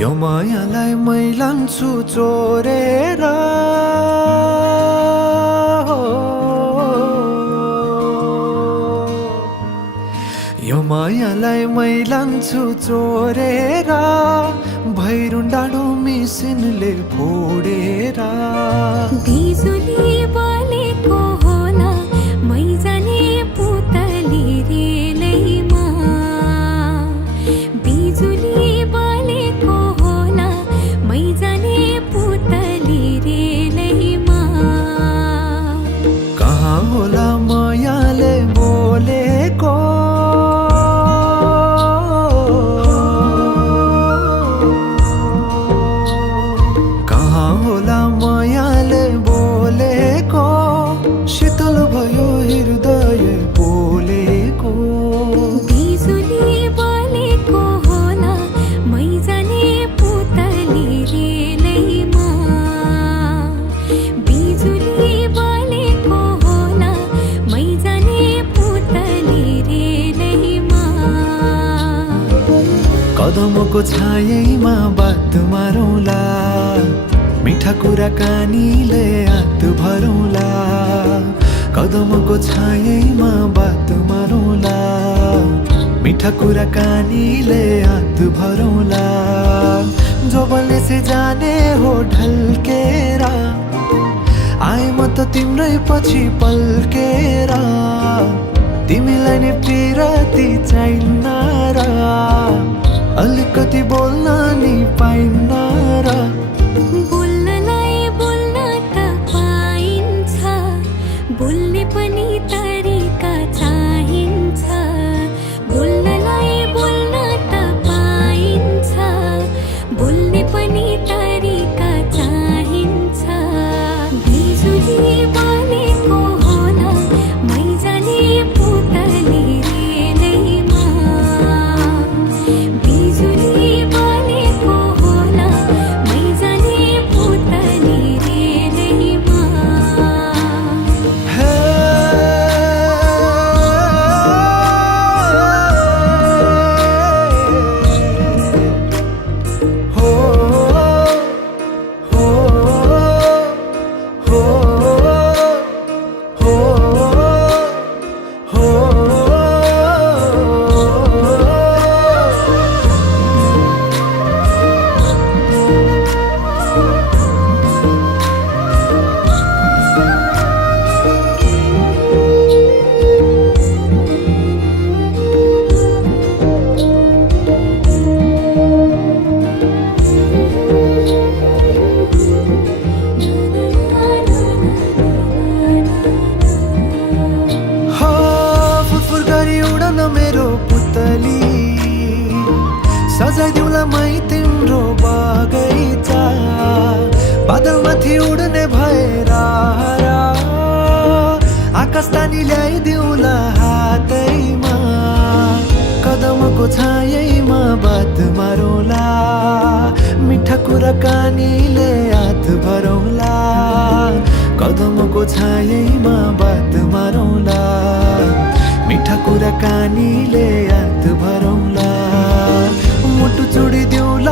यो मायालाई मै लान्छु चोरेर यो मायालाई मै लान्छु चोरेर भैरुन डाँडो मिसिनले फोडेर बिजुली बलेको होला मै जाने पुतली रेलैमा बिजुली बलेको होला मै जाने पुतली रेलैमा कहाँ होला मायाले बोलेको कहाँ होला मायाले बोलेको शीतल भयो हृदय बोलेको बिजुली बलेको होला मै जाने पुतली रेलैमा बिजुली बलेको होला मै जाने पुतली रेलैमा कदमको छायैमा बात मारौँला मिठा कुराकानीले हात भरौँला कदमको छायैमा बात मारौँला मिठा कुराकानीले हात भरौँला जोबनले से जाने हो ढल्केर आए म त तिम्रै पछि पल्केर तिमीलाई नै पिरती चाहिन्न र अलिकति बोल्न नि पाइन्न र बोल्नलाई बोल्न त पाइन्छ बोल्ने पनि तरिका चाहिन्छ बोल्नलाई बोल्न त पाइन्छ बोल्ने पनि तरिका चाहिन्छ बिजुली बलेको होला मै जाने पुतली रेलैमा बिजुली बलेको होला मै जाने पुतली रेलैमा हे हो हो हो हो फुरफुर गरी उडन मेरो पुतली सजाइदिउँला मै तिम्रो बगैँचा बादलमाथि उड्ने भएर आकाश तानी ल्याइदिउँला हातैमा कदमको छायैमा बात मारौँला मिठा कुराकानीले हात भरौँला कदमको छायैमा बात मारौँला मिठा कुराकानीले हात भरौँला मुटु चुडिदिउँला